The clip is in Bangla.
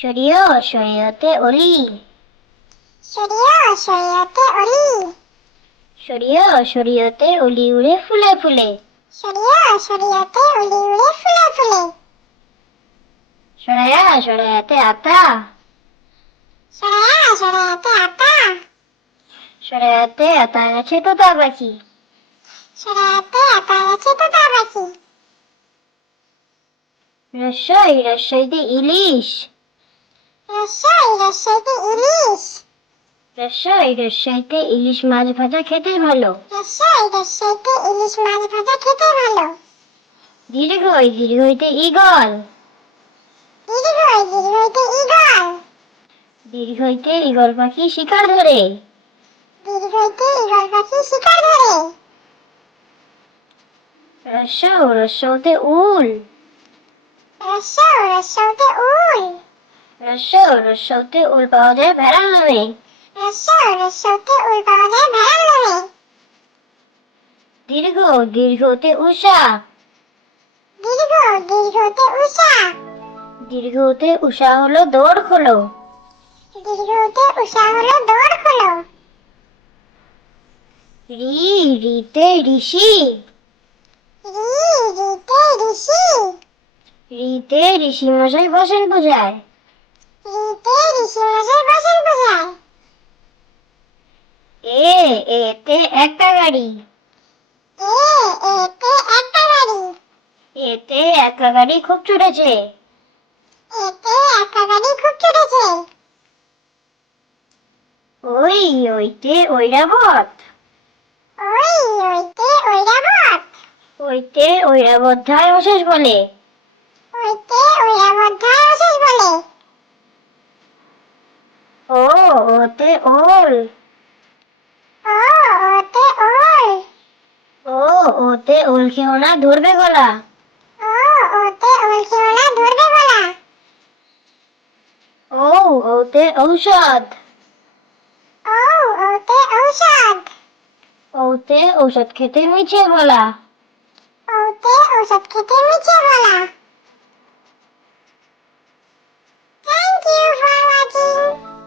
সরিয় সরিয়তে অলি। শরীয়তে অলি। সরিয় সরিয়তে অলি উড়ে ফুলে ফুলে। শরীয়তে অলি উড়ে ফুলে ফুলে। সরায়া সরায়াতে আতা। শরীয়তে আতা। সরায়াতে আতা গাছে তোতা পাখি। শরীয়তে আতা গাছে তোতা পাখি। রস্যইতে ইলিশ। রস্যইতে ইলিশ। রস্যইতে ইলিশ মাছ ভাজা খেতে ভালো। রস্যইতে ইলিশ মাছ ভাজা খেতে ভালো। দীর্ঘইতে ঈগল। দীর্ঘইতে ঈগল। দীর্ঘইতে ঈগল পাখি শিকার ধরে। দীর্ঘইতে ঈগল পাখি শিকার ধরে। রস্যতে উল। রস্যতে উল। রস্যতে উল পাওয়া যায় ভেড়ার নামে। রস্যতে উল পাওয়া যায় ভেড়ার নামে। দীর্ঘতে উষা। দীর্ঘতে উষা। দীর্ঘতে উষা হলো দৌড় খোলো। দীর্ঘতে উষা হলো দৌড় খোলো। রিতে ঋষি। রিতে ঋষি। রিতে ঋষি মশাই বসেন পূজায়। রিতে ঋষি মশাই বসেন পূজায়। এতে একটা গাড়ি। এতে একটা গাড়ি। এতে একা গাড়ি খুব ছুটেছে। এতে একটা গাড়ি খুব ছুটেছে। ওইতে ঐরাবত। ওইতে ঐরাবত। ওইতে ঐরাবতায় অশেষ বলে। ওইতে ঐরাবতায় অশেষ বলে। ওতে ওল। ওতে ওল। ওতে ওল খেও না ধরবে গলা। ওতে ওল খেও না ধরবে গলা। ওতে ঔষধ। ওতে ঔষধ। ওতে ঔষধ খেতে মিছে বলা। ওতে ঔষধ খেতে মিছে বলা। Thank you for watching.